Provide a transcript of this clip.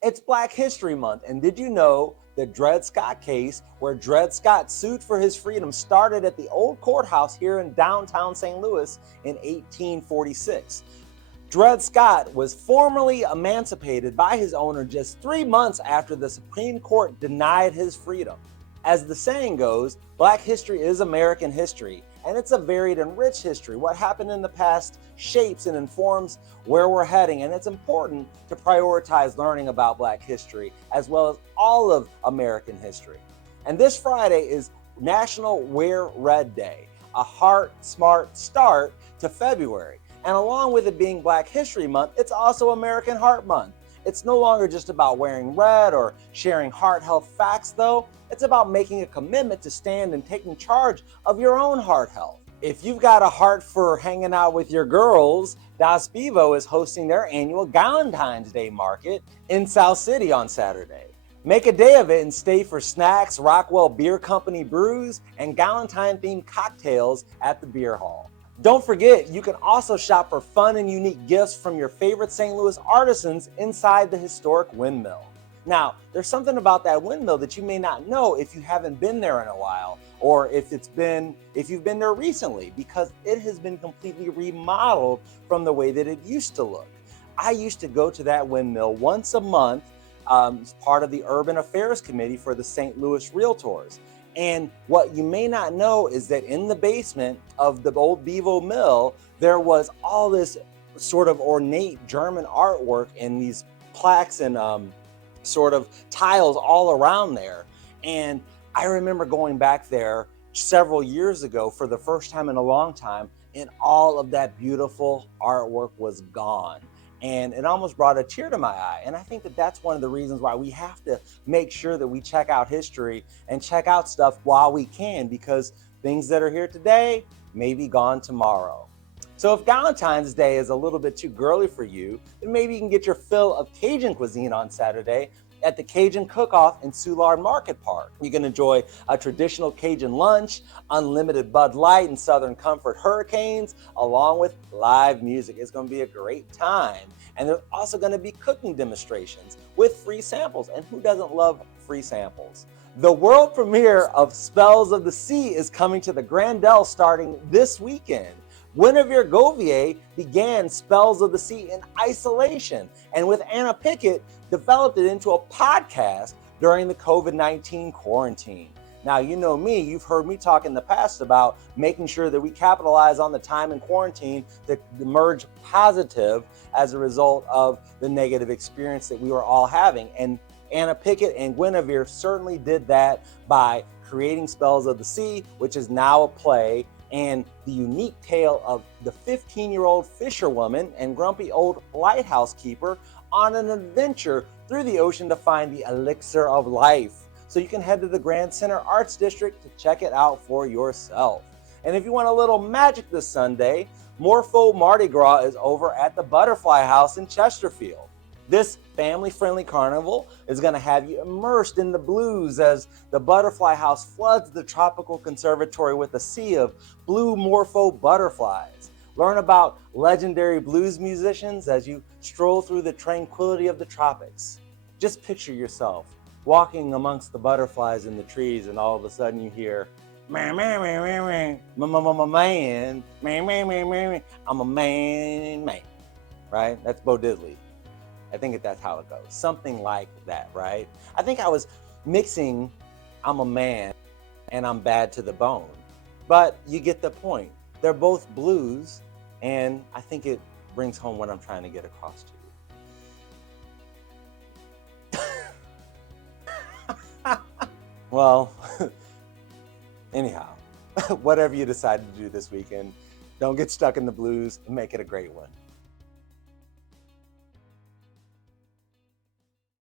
It's Black History Month, and did you know the Dred Scott case, where Dred Scott sued for his freedom, started at the old courthouse here in downtown St. Louis in 1846? Dred Scott was formally emancipated by his owner just 3 months after the Supreme Court denied his freedom. As the saying goes, Black history is American history, and it's a varied and rich history. What happened in the past shapes and informs where we're heading, and it's important to prioritize learning about Black history as well as all of American history. And this Friday is National Wear Red Day, a heart smart start to February. And along with it being Black History Month, it's also American Heart Month. It's no longer just about wearing red or sharing heart health facts, though. It's about making a commitment to stand and taking charge of your own heart health. If you've got a heart for hanging out with your girls, Das Bevo is hosting their annual Galentine's Day market in South City on Saturday. Make a day of it and stay for snacks, Rockwell Beer Company brews, and Galentine-themed cocktails at the beer hall. Don't forget, you can also shop for fun and unique gifts from your favorite St. Louis artisans inside the historic windmill. Now, there's something about that windmill that you may not know if you haven't been there in a while, or if you've been there recently, because it has been completely remodeled from the way that it used to look. I used to go to that windmill once a month as part of the Urban Affairs Committee for the St. Louis Realtors. And what you may not know is that in the basement of the old Bevo Mill, there was all this sort of ornate German artwork and these plaques and sort of tiles all around there. And I remember going back there several years ago for the first time in a long time, and all of that beautiful artwork was gone. And it almost brought a tear to my eye. And I think that that's one of the reasons why we have to make sure that we check out history and check out stuff while we can, because things that are here today may be gone tomorrow. So if Valentine's Day is a little bit too girly for you, then maybe you can get your fill of Cajun cuisine on Saturday at the Cajun Cook-Off in Soulard Market Park. You can enjoy a traditional Cajun lunch, unlimited Bud Light and Southern Comfort Hurricanes, along with live music. It's going to be a great time. And there's also going to be cooking demonstrations with free samples. And who doesn't love free samples? The world premiere of Spells of the Sea is coming to the Grandel starting this weekend. Guinevere Govier began Spells of the Sea in isolation, and with Anna Pickett, developed it into a podcast during the COVID-19 quarantine. Now, you know me, you've heard me talk in the past about making sure that we capitalize on the time in quarantine to emerge positive as a result of the negative experience that we were all having. And Anna Pickett and Guinevere certainly did that by creating Spells of the Sea, which is now a play, and the unique tale of the 15-year-old fisherwoman and grumpy old lighthouse keeper on an adventure through the ocean to find the elixir of life. So you can head to the Grand Center Arts District to check it out for yourself. And if you want a little magic this Sunday, Morpho Mardi Gras is over at the Butterfly House in Chesterfield. This family-friendly carnival is going to have you immersed in the blues as the Butterfly House floods the tropical conservatory with a sea of blue morpho butterflies. Learn about legendary blues musicians as you stroll through the tranquility of the tropics. Just picture yourself walking amongst the butterflies in the trees, and all of a sudden you hear, man, man, man, man, man, man, I'm a man, right? That's Bo Diddley. I think that's how it goes. Something like that, right? I think I was mixing I'm a man and I'm bad to the bone. But you get the point. They're both blues, and I think it brings home what I'm trying to get across to you. Well, anyhow, whatever you decide to do this weekend, don't get stuck in the blues and make it a great one.